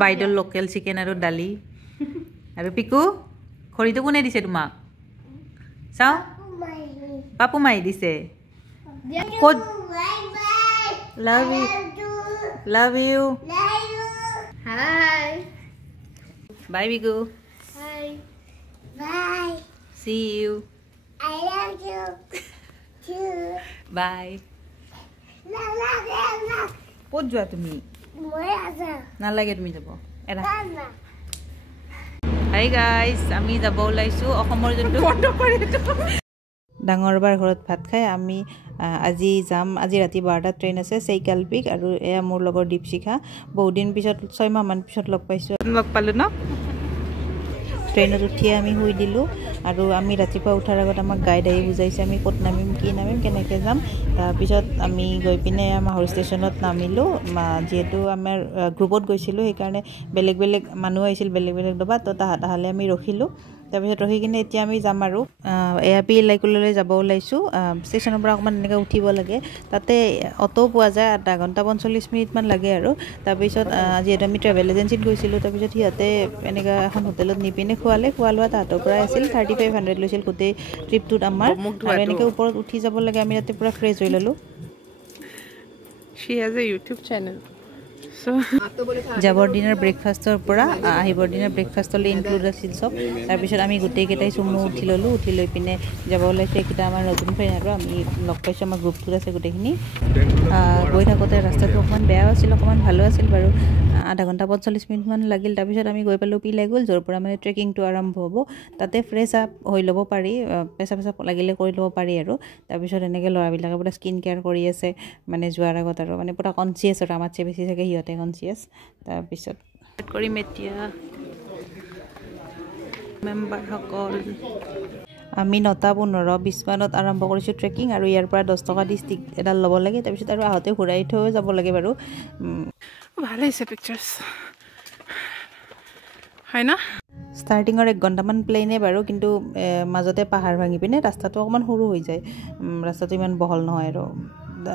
বাইদেউৰ local chicken আৰু দালি আৰু পিকু খৰিটো কোনে দিছে তোমাক চাও পাপু মাই দিছে ক'ত love you Hi. bye Piku Hi. Bye. see you I love you too. bye La la la la. ক'ত যোৱা তুমি Moraza. নালাগে তুমি যাব এৰা Mama. হাই গাইজ আমি যাব ওলাইছোঁ অসমৰ যোনটো ডাঙৰবাৰ ঘৰত ভাত খাই আমি আজি যাম আজি ৰাতি 12টাত ট্ৰেইন আছে চেইকালপিক আৰু এয়া মোৰ লগৰ দীপশিখা বহুদিন পিছত 6 মাহমান পিছত লগ পালোঁ ন ট্ৰেইনত উঠিয়ে আমি শুই দিলোঁ আৰু আমি ৰাতিপুৱা উঠাৰ আগত আমাক গাইড আহি বুজাইছে আমি ক'ত নামিম কি নামিম কেনেকৈ যাম তাৰপিছত আমি গৈ পিনে মাহুৰ ষ্টেচনত নামিলোঁ যিহেতু আমাৰ গ্ৰুপত গৈছিলোঁ সেইকাৰণে বেলেগ বেলেগ মানুহ আহিছিল বেলেগ বেলেগ দবা তো তাহালে আমি ৰখিলোঁ তাৰপিছত ৰখি কিনে এতিয়া আমি যাম আৰু এয়া পি লাইকুললৈ যাব ওলাইছোঁ ষ্টেচনৰ পৰা অকণমান এনেকৈ উঠিব লাগে তাতে অটো পোৱা যায় আধা ঘণ্টা 45 মিনিটমান লাগে আৰু তাৰপিছত যিহেতু আমি ট্ৰেভেল এজেঞ্চিত গৈছিলোঁ তাৰপিছত সিহঁতে এনেকৈ এখন হোটেলত নি পিনে খোৱা লোৱা তাহাঁতৰ পৰা আছিল 3500 লৈছিল গোটেই ট্ৰিপটোত আমাৰ আৰু এনেকৈ ওপৰত উঠি যাব লাগে আমি তাতে পূৰা ফ্ৰেছ হৈ ল'লোঁ She has a YouTube channel. যাবৰ দিনৰ ব্ৰেকফাষ্টৰ পৰা আহিবৰ দিনৰ ব্ৰেকফাষ্টলৈ ইনক্লুড আছিল চব তাৰপিছত আমি গোটেইকেইটাই চুমু উঠি ল'লোঁ উঠি লৈ পিনে যাব ওলাইছোঁ এইকেইটা আমাৰ নতুন ফ্ৰেণ্ড আৰু আমি লগ পাইছোঁ আমাৰ গ্ৰুপটোত আছে গোটেইখিনি গৈ থাকোঁতে ৰাস্তাটো অকণমান বেয়াও আছিল অকণমান ভালো আছিল বাৰু আধা ঘণ্টা 45 মিনিটমান লাগিল তাৰপিছত আমি গৈ পালোঁ পিলাইগুল য'ৰ পৰা মানে ট্ৰেকিংটো আৰম্ভ হ'ব তাতে ফ্ৰেছ আপ হৈ ল'ব পাৰি পেচাব লাগিলে কৰি ল'ব পাৰি আৰু তাৰপিছত এনেকৈ ল'ৰাবিলাকে পুৰা স্কিন কেয়াৰ কৰি আছে মানে যোৱাৰ আগত আৰু মানে পুৰা কনচিয়াছ আৰু আমাতছে বেছি চাগে সিহঁতে কনচিয়াছ তাৰপিছত কৰিম এতিয়া মেম্বাৰসকল আমি 9:15-20 মানত আৰম্ভ কৰিছোঁ ট্ৰেকিং আৰু ইয়াৰ পৰা 10 টকা দি ষ্টিক এডাল ল'ব লাগে তাৰপিছত আৰু আহোঁতে ঘূৰাই থৈ যাব লাগে বাৰু ভাল হৈছে পিকচাৰ্ছ হয় না ষ্টাৰ্টিঙৰ 1 ঘণ্টামান প্লেইনে বাৰু কিন্তু মাজতে পাহাৰ ভাঙি পিনে ৰাস্তাটো অকণমান সৰু হৈ যায় ৰাস্তাটো ইমান বহল নহয় আৰু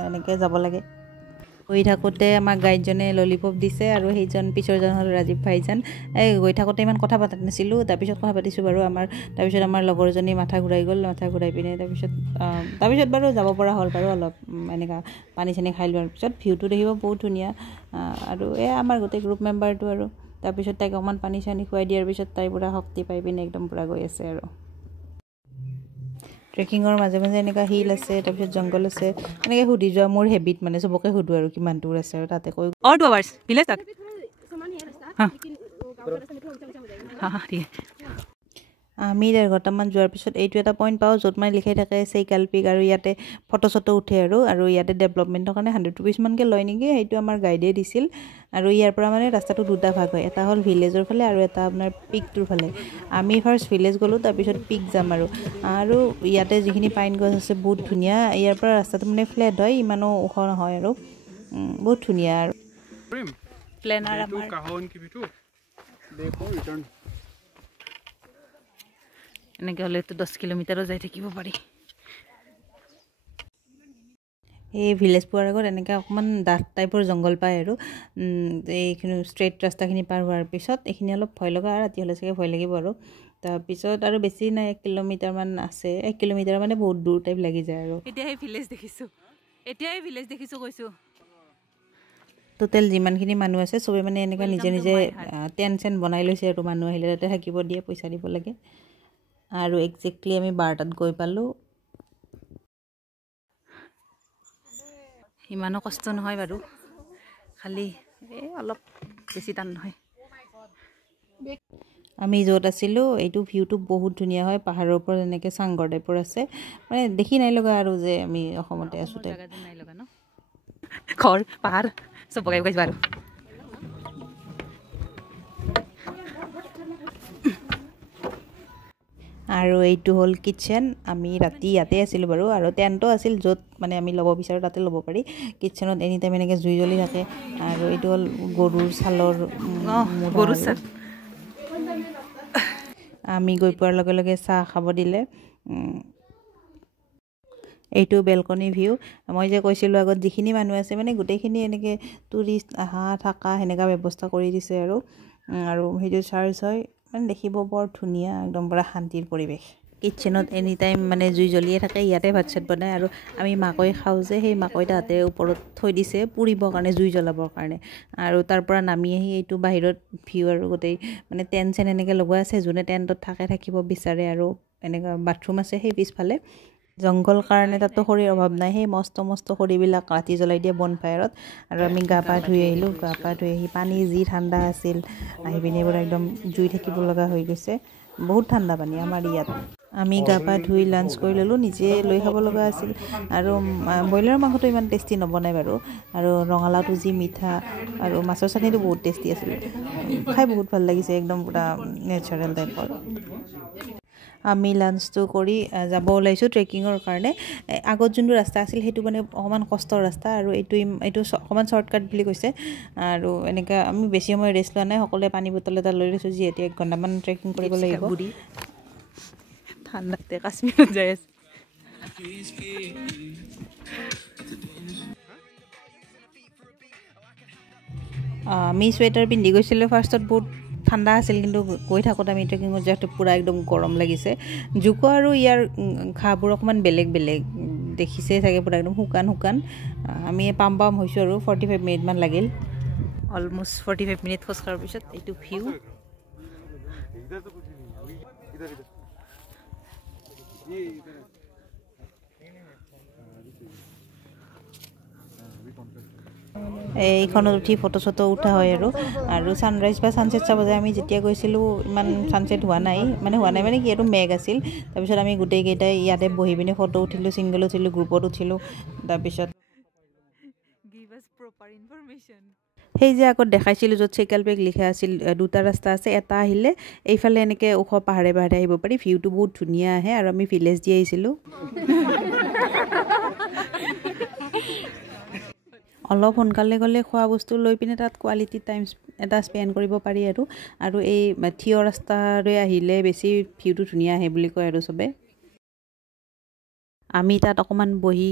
এনেকৈ যাব লাগে গৈ থাকোঁতে আমাক গাইডজনে ললিপপ দিছে আৰু সেইজন পিছৰজন হ'ল ৰাজীৱ ভাইজান গৈ থাকোঁতে ইমান কথা পাতা নাছিলোঁ তাৰপিছত কথা পাতিছোঁ বাৰু তাৰপিছত আমাৰ লগৰজনী মাথা ঘূৰাই গ'ল মাথা ঘূৰাই পিনে তাৰপিছত বাৰু যাব পৰা হ'ল বাৰু অলপ এনেকুৱা পানী চানী খাই লোৱাৰ পিছত ভিউটো দেখিব বহুত ধুনীয়া আৰু এয়া আমাৰ গোটেই গ্ৰুপ মেম্বাৰটো আৰু তাৰপিছত তাইক অকণমান পানী চানী খুৱাই দিয়াৰ পিছত তাই পূৰা শক্তি পাই পিনে একদম পূৰা গৈ আছে আৰু ট্ৰেকিঙৰ মাজে মাজে এনেকুৱা হিল আছে তাৰপিছত জংঘল আছে এনেকৈ সুধি যোৱা মোৰ হেবিট মানে চবকে সুধোঁ আৰু কিমান দূৰ আছে আৰু তাতে কৈ 2 আৱাৰ্ছ ভিলেজ তাক আমি 1.5 ঘণ্টামান যোৱাৰ পিছত এইটো এটা পইণ্ট পাওঁ য'ত মানে লিখাই থাকে চেইকালপিক আৰু ইয়াতে ফটো চটো উঠে আৰু ইয়াতে ডেভেলপমেণ্টৰ কাৰণে 100 rupees মানকৈ লয় নেকি সেইটো আমাৰ গাইডে দিছিল আৰু ইয়াৰ পৰা মানে ৰাস্তাটো দুটা ভাগ হয় এটা হ'ল ভিলেজৰ ফালে আৰু এটা আপোনাৰ পিকটোৰ ফালে আমি ফাৰ্ষ্ট ভিলেজ গ'লোঁ তাৰপিছত পিক যাম আৰু ইয়াতে যিখিনি পাইন গছ আছে বহুত ধুনীয়া ইয়াৰ পৰা ৰাস্তাটো মানে ফ্লেট হয় ইমানো ওখ নহয় আৰু বহুত ধুনীয়া আৰু প্লেনাৰ আমাৰ এনেকৈ হ'লেতো 10 কিলোমিটাৰো যাই থাকিব পাৰি এই ভিলেজ পোৱাৰ আগত এনেকৈ অকণমান ডাঠ টাইপৰ জংঘল পায় আৰু এইখিনি ষ্ট্ৰেইট ৰাস্তাখিনি পাৰ হোৱাৰ পিছত এইখিনি অলপ ভয় লগা ৰাতি হ'লে চাগে ভয় লাগিব আৰু তাৰপিছত আৰু বেছি নাই 1 কিলোমিটাৰমান আছে 1 কিলোমিটাৰ মানে বহুত দূৰ টাইপ লাগি যায় আৰু এতিয়াই ভিলেজ দেখিছোঁ কৈছোঁ টোটেল যিমানখিনি মানুহ আছে চবে মানে এনেকৈ নিজে নিজে টেণ্ট বনাই লৈছে আৰু মানুহ আহিলে তাতে থাকিব দিয়ে পইচা দিব লাগে আৰু একজেক্টলি আমি 12টাত গৈ পালোঁ ইমানো কষ্ট নহয় বাৰু খালি অলপ বেছি টান নহয় আমি য'ত আছিলোঁ এইটো ভিউটো বহুত ধুনীয়া হয় পাহাৰৰ ওপৰত এনেকৈ চাংঘৰ টাইপৰ আছে মানে দেখি নাই লগা আৰু যে আমি অসমতে আছোঁ নাই লগা ন ঘৰ পাহাৰ চব বগাই বগাই যোৱা আৰু এইটো হ'ল কিটচেন আমি ৰাতি ইয়াতে আছিলোঁ বাৰু আৰু টেণ্টো আছিল য'ত মানে আমি ল'ব বিচাৰোঁ তাতে ল'ব পাৰি কিটচেনত এনি টাইম এনেকৈ জুই জ্বলি থাকে আৰু এইটো হ'ল গৰুৰ ছালৰ গৰুৰ ছাল আমি গৈ পোৱাৰ লগে লগে চাহ খাব দিলে এইটো বেলকনি ভিউ মই যে কৈছিলোঁ আগত যিখিনি মানুহ আছে মানে গোটেইখিনি এনেকৈ টুৰিষ্ট আহা থকা সেনেকুৱা ব্যৱস্থা কৰি দিছে আৰু সেইটো চাৰ্চ হয় মানে দেখিব বৰ ধুনীয়া একদম পুৰা শান্তিৰ পৰিৱেশ কিটচেনত এনি টাইম মানে জুই জ্বলিয়ে থাকে ইয়াতে ভাত চাত বনায় আৰু আমি মাকৈ খাওঁ যে সেই মাকৈ তাতে ওপৰত থৈ দিছে পুৰিবৰ কাৰণে জুই জ্বলাবৰ কাৰণে আৰু তাৰ পৰা নামি আহি এইটো বাহিৰত ভিউ আৰু গোটেই মানে টেণ্ট চেণ্ট এনেকৈ লগোৱা আছে যোনে টেণ্টত থাকিব বিচাৰে আৰু এনেকুৱা বাথৰুম আছে সেই পিছফালে জংঘল কাৰণে তাতো খৰিৰ অভাৱ নাই সেই মস্ত মস্ত খৰিবিলাক ৰাতি জ্বলাই দিয়ে বনফায়াৰত আৰু আমি গা পা ধুই আহিলোঁ গা পা ধুই আহি পানী যি ঠাণ্ডা আছিল আহি পিনে এইবোৰ একদম জুই থাকিব লগা হৈ গৈছে বহুত ঠাণ্ডা পানী আমাৰ ইয়াত আমি গা পা ধুই লাঞ্চ কৰি ল'লোঁ নিজে লৈ খাব লগা আছিল আৰু ব্ৰইলাৰ মাংসটো ইমান টেষ্টি নবনাই বাৰু আৰু ৰঙালাওটো যি মিঠা আৰু মাছৰ চাটনিটো বহুত টেষ্টি আছিল খাই বহুত ভাল লাগিছে একদম পুৰা নেচাৰেল টাইপৰ আমি লাঞ্চটো কৰি যাব ওলাইছোঁ ট্ৰেকিঙৰ কাৰণে আগত যোনটো ৰাস্তা আছিল সেইটো মানে অকণমান কষ্টৰ ৰাস্তা আৰু এইটো অকণমান শ্বৰ্টকাট বুলি কৈছে আৰু এনেকৈ আমি বেছি সময় ৰেষ্ট লোৱা নাই সকলোৱে পানী বটল এটা লৈ লৈছোঁ যিহেতু 1 ঘণ্টামান ট্ৰেকিং কৰিব লাগিব ঠাণ্ডাতে কাশ্মীৰত যাই আছে আমি চুৱেটাৰ পিন্ধি গৈছিলোঁ ফাৰ্ষ্টত বহুত ঠাণ্ডা আছিল কিন্তু গৈ থাকোঁতে আমি ট্ৰেকিঙত যাওঁতে পূৰা একদম গৰম লাগিছে জুকো আৰু ইয়াৰ ঘাঁহবোৰ অকণমান বেলেগ দেখিছে চাগে পূৰা একদম শুকান আমি পাম হৈছোঁ আৰু 45 মিনিটমান লাগিল অলমষ্ট 45 মিনিট খোজ কঢ়াৰ পিছত এইটো ভিউ এইখনত উঠি ফটো চটো উঠা হয় আৰু ছানৰাইজ বা ছানছেট চাব যায় আমি যেতিয়া গৈছিলোঁ ইমান ছানছেট হোৱা নাই মানে কি এইটো মেঘ আছিল তাৰপিছত আমি গোটেইকেইটাই ইয়াতে বহি পিনে ফটো উঠিলোঁ ছিংগল উঠিলোঁ গ্ৰুপত উঠিলোঁ তাৰপিছত সেই যে আগত দেখাইছিলোঁ য'ত চাইকেল পেক লিখা আছিল 2টা ৰাস্তা আছে এটা আহিলে এইফালে এনেকৈ ওখ পাহাৰে আহিব পাৰি ভিউটো বহুত ধুনীয়া আহে আৰু আমি ভিলেজ দি আহিছিলোঁ অলপ সোনকালে গ'লে খোৱা বস্তু লৈ পিনে তাত কোৱালিটি টাইম এটা স্পেণ্ড কৰিব পাৰি আৰু এই থিয় ৰাস্তাৰে আহিলে বেছি ভিউটো ধুনীয়া আহে বুলি কয় আৰু চবে আমি তাত অকণমান বহি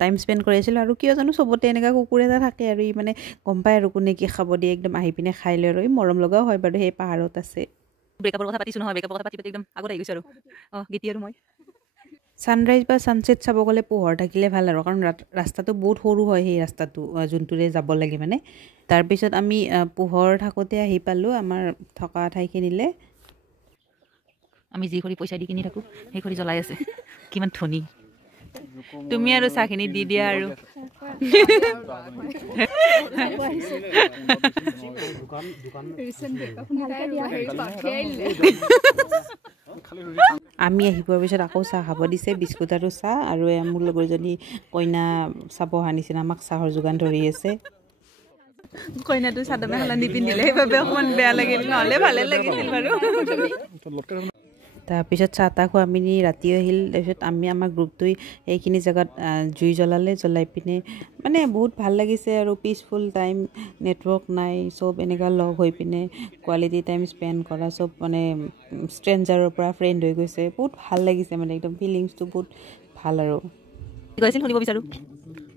টাইম স্পেণ্ড কৰি আছিলোঁ আৰু কিয় জানো চবতে এনেকুৱা কুকুৰ এটা থাকে আৰু ই মানে গম পায় আৰু কোনে কি খাব দিয়ে একদম আহি পিনে খাই লৈ আৰু মৰম লগাও হয় বাৰু সেই পাহাৰত আছে ব্ৰেকআপৰ কথা পাতিছোঁ নহয় ব্ৰেকআপৰ কথা পাতি একদম আগত আহি গৈছোঁ আৰু গীতি আৰু মই ছানৰাইজ বা ছানছেট চাব গ'লে পোহৰ থাকিলে ভাল আৰু কাৰণ ৰাস্তাটো বহুত সৰু হয় সেই ৰাস্তাটো যোনটোৰে যাব লাগে মানে তাৰপিছত আমি পোহৰ থাকোঁতে আহি পালোঁ আমাৰ থকা ঠাইখিনিলে আমি যি খৰি পইচা দি কিনি থাকোঁ সেই খৰি জ্বলাই আছে কিমান ধনী তুমি আৰু চাহখিনি দি দিয়া আৰু আমি আহি পোৱাৰ পিছত আকৌ চাহ খাব দিছে বিস্কুট আৰু চাহ আৰু মোৰ লগৰজনী কইনা চাব অহা নিচিনা আমাক চাহৰ যোগান ধৰি আছে কইনাটো চাদৰ মেখেলা নিপিন্ধিলে সেইবাবে অকণমান বেয়া লাগিল নহ'লে ভালে লাগিছিল বাৰু তাৰপিছত চাহ তাহ খোৱা পিনি ৰাতি আহিল তাৰপিছত আমি আমাৰ গ্ৰুপটোৱে এইখিনি জেগাত জুই জ্বলাই পিনে মানে বহুত ভাল লাগিছে আৰু পিচফুল টাইম নেটৱৰ্ক নাই চব এনেকুৱা লগ হৈ পিনে কোৱালিটি টাইম স্পেণ্ড কৰা চব মানে ষ্ট্ৰেঞ্জাৰৰ পৰা ফ্ৰেণ্ড হৈ গৈছে বহুত ভাল লাগিছে মানে একদম ফিলিংছটো বহুত ভাল আৰু কি কৈছিল শুনিব বিচাৰোঁ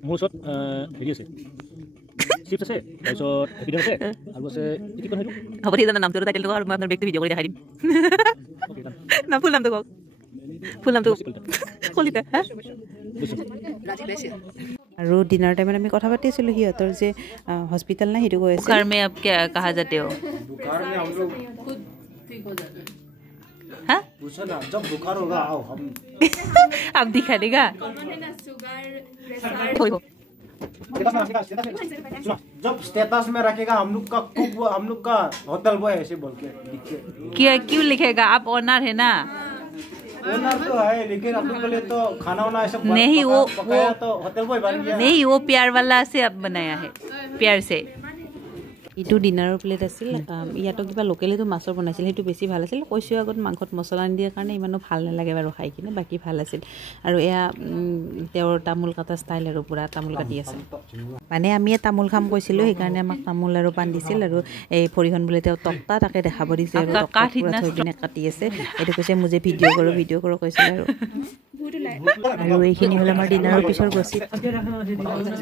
মোৰ ওচৰত হেৰি আছে চিপছ আছে তাৰপিছত হেপিডাৰ আছে আৰু আছে কি কোন হেইটো হ'ব ঠিক আছে নামটো টাইটেলটো আৰু মই আপোনাৰ বেগটো ভিডিঅ' কৰি দেখাই দিম না ফুল নামটো কওক কলিতা আৰু ডিনাৰ টাইমত আমি কথা পাতি আছিলোঁ সিহঁতৰ যে হস্পিটেল নাই সেইটো কৈ আছে বুখাৰ মে আপ কাহা যাতে हो बुखार में हम लोग खुद ठीक हो जाते हैं हाँ पूछो ना जब बुखार होगा आओ हम आप दिखा देगा जब स्टेटस में रखेगा हम लोग का कुक हम लोग का होटल बॉय ऐसे बोल के क्या क्यों लिखेगा आप ओनर है ना ओनर तो है लेकिन हम लोग के लिए तो खाना वाना ऐसा नहीं वो तो होटल बॉय बन गया नहीं वो प्यार वाला से अब बनाया है प्यार से ইটো ডিনাৰৰ প্লেট আছিল ইয়াতো কিবা লোকেলিটো মাছৰ বনাইছিল সেইটো বেছি ভাল আছিল কৈছোঁ আগত মাংসত মছলা নিদিয়াৰ কাৰণে ইমানো ভাল নালাগে বাৰু খাই কিনে বাকী ভাল আছিল আৰু এয়া তেওঁৰ তামোল কাটা ষ্টাইল আৰু পুৰা তামোল কাটি আছে মানে আমি তামোল খাম কৈছিলোঁ সেইকাৰণে আমাক তামোল আৰু পাণ দিছিল আৰু এই ভৰিখন বোলে তেওঁ তক্তা তাকে দেখাব দিছে আৰু কাঠ থৈ পিনে কাটি আছে এইটো কৈছে মুজে ভিডিঅ' কৰোঁ কৈছিলে আৰু এইখিনি হ'ল আমাৰ ডিনাৰৰ পিছৰ গছি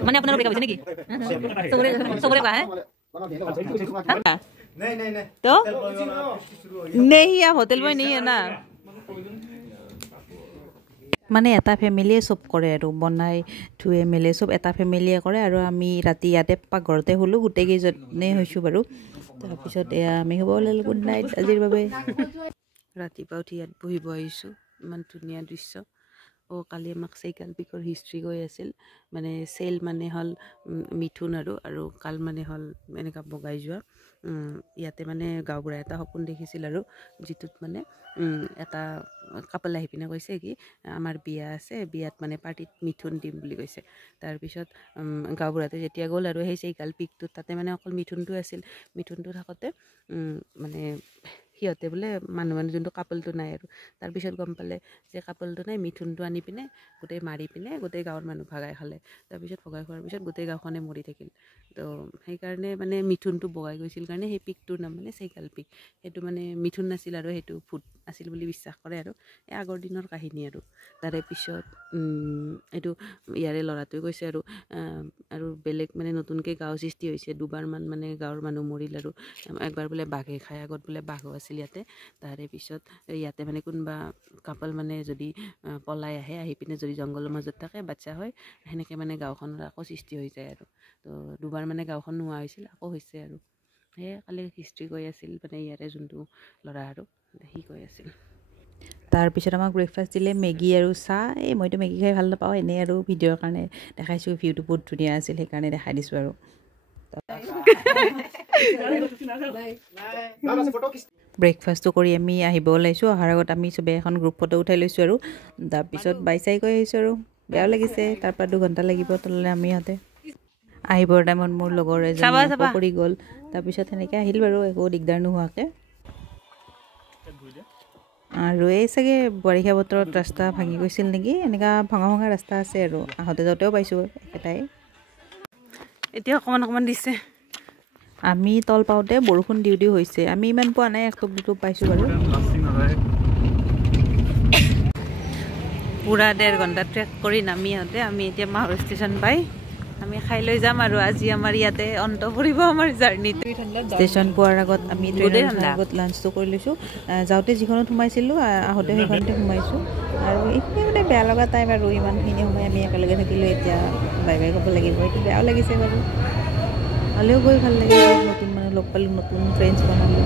মানে আপোনালোকে কৈছে নেকি চবৰে পা नहीं तो नहीं या होटल में नहीं है ना মানে এটা ফ্যামিলিয়ে সব কৰে আৰু বনাই থুৱে মেলে সব এটা ফ্যামিলিয়ে কৰে আৰু আমি ৰাতি ইয়াতে পাকঘৰতে হ'লো গোটেই কেইজনে হৈছোঁ বাৰু তাৰপিছত এয়া আমি হ'ব ওলালো গুড নাইট আজিৰ বাবে ৰাতিপুৱা উঠি ইয়াত বহিব আহিছোঁ ইমান ধুনীয়া দৃশ্য কালি আমাক চাইকেল পিকৰ হিষ্ট্ৰী কৈ আছিল মানে চেল মানে হ'ল মিথুন আৰু কাল মানে হ'ল এনেকুৱা বগাই যোৱা ইয়াতে মানে গাঁওবুঢ়া এটা সপোন দেখিছিল আৰু যিটোত মানে এটা কাপল আহি পিনে কৈছে কি আমাৰ বিয়া আছে বিয়াত মানে পাৰ্টিত মিথুন দিম বুলি কৈছে তাৰপিছত গাঁওবুঢ়াটো যেতিয়া গ'ল আৰু সেই চাইকেল পিকটোত তাতে মানে অকল মিথুনটো আছিল মিথুনটো থাকোঁতে মানে সিহঁতে বোলে মানুহ যোনটো কাপলটো নাই আৰু তাৰপিছত গম পালে যে কাপলটো নাই মিথুনটো আনি পিনে গোটেই মাৰি পিনে গোটেই গাঁৱৰ মানুহ ভগাই খালে তাৰপিছত ভগাই খোৱাৰ পিছত গোটেই গাঁওখনে মৰি থাকিল তো সেইকাৰণে মানে মিথুনটো বগাই গৈছিল কাৰণে সেই পিকটোৰ নাম মানে চাইকেল পিক সেইটো মানে মিথুন নাছিল আৰু সেইটো ভূত আছিল বুলি বিশ্বাস কৰে আৰু এই আগৰ দিনৰ কাহিনী আৰু তাৰে পিছত এইটো ইয়াৰে ল'ৰাটোৱে কৈছে আৰু বেলেগ মানে নতুনকৈ গাঁও সৃষ্টি হৈছে দুবাৰমান মানে গাঁৱৰ মানুহ মৰিল আৰু একবাৰ বোলে বাঘে খায় আগত বোলে বাঘো আছিল ইয়াতে তাৰে পিছত ইয়াতে মানে কোনোবা কাপল মানে যদি পলাই আহি পিনে যদি জংঘলৰ মাজত থাকে বাচ্চা হয় সেনেকৈ মানে গাঁওখনৰ আকৌ সৃষ্টি হৈ যায় আৰু তো দুবাৰ মানে গাঁওখন নোহোৱা হৈছিল আকৌ হৈছে আৰু সেয়ে কালি হিষ্ট্ৰী কৈ আছিল মানে ইয়াৰে যোনটো ল'ৰা আৰু সি কৈ আছিল তাৰপিছত আমাক ব্ৰেকফাষ্ট দিলে মেগী আৰু চাহ মইতো মেগী খাই ভাল নাপাওঁ এনেই আৰু ভিডিঅ'ৰ কাৰণে দেখাইছোঁ ভিউটো বহুত ধুনীয়া আছিল সেইকাৰণে দেখাই দিছোঁ আৰু ব্ৰেকফাষ্টটো কৰি আমি আহিব ওলাইছোঁ অহাৰ আগত আমি চবেই এখন গ্ৰুপ ফটো উঠাই লৈছোঁ আৰু তাৰপিছত বাই চাই কৈ আহিছোঁ আৰু বেয়াও লাগিছে তাৰপৰা 2 ঘণ্টা লাগিব তললৈ আমি ইহঁতে আহিবৰ টাইমত মোৰ লগৰ এজন পৰি গ'ল তাৰপিছত সেনেকৈ আহিল বাৰু একো দিগদাৰ নোহোৱাকৈ আৰু এই চাগে বাৰিষা বতৰত ৰাস্তা ভাঙি গৈছিল নেকি এনেকুৱা ভঙা ৰাস্তা আছে আৰু আহোঁতে যাওঁতেও পাইছোঁ একেটাই এতিয়া অকণমান দিছে আমি তল পাওঁতে বৰষুণ দিও হৈছে আমি ইমান পোৱা নাই এক টুপ পাইছোঁ বাৰু পুৰা 1.5 ঘণ্টা ট্ৰেক কৰি নামি আহোঁতে আমি এতিয়া মাহুৰ ষ্টেচন পাই আমি খাই লৈ যাম আৰু আজি আমাৰ ইয়াতে অন্ত পৰিব আমাৰ জাৰ্নিটো ষ্টেচন পোৱাৰ আগত আমি ট্ৰেইনৰ আগত লাঞ্চটো কৰি লৈছোঁ যাওঁতে যিখনত সোমাইছিলোঁ আহোঁতে সেইখনতে সোমাইছোঁ আৰু এইখিনি মানে বেয়া লগা টাইম আৰু ইমানখিনি সময় আমি একেলগে থাকিলোঁ এতিয়া বাই বাই ক'ব লাগিব এইটো বেয়াও লাগিছে বাৰু হ'লেও গৈ ভাল লাগিল নতুন মানুহ লগ পালোঁ নতুন ফ্ৰেণ্ডছ বনালোঁ